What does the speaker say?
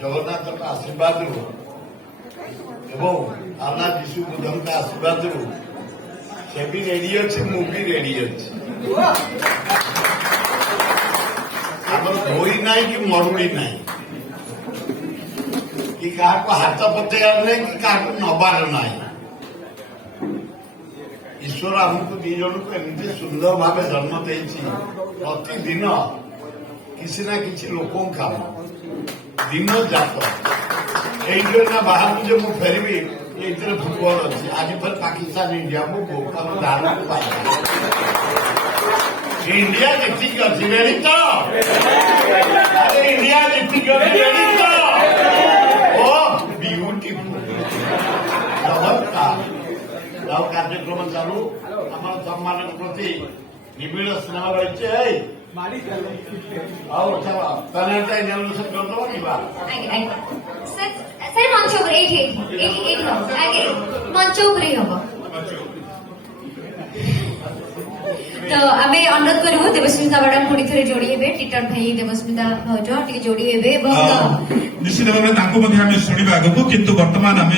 जगन्नाथ आशीर्वाद आल्ला जीशु बुद्धम आशीर्वाद से भी रेडी अच्छे मु भी रेडी अच्छे धोई ना कि मरुड़ी ना कि क्या हाथ पतेयार नहीं कि क्या नबार ना ईश्वर आमको दी जन को एमती सुंदर भाव जन्म दे प्रतिदिन किसी ना किसी लोक काम दिन जात ये बाहर जो मुझे फेरबी ये फुटबल अच्छी आज फिर पाकिस्तान इंडिया को इंडिया जीतिक अच्छी रेडी तो इंडिया जीतिक रेडी तो ओ ब्यूटीफुल कार्यक्रम चालू आम सम्मान प्रति निबिड़ स्नेह रही इनाग्रेशन करदो सर मंच मंच हम तो आम अनुरोध करूँ देवस्मिता मैडम पुणी थे जोड़ी हे टीटर भाई देवस्मिता भाज जोड़ी हे निश्चित भाव में शुणा आगे किंतु वर्तमान आम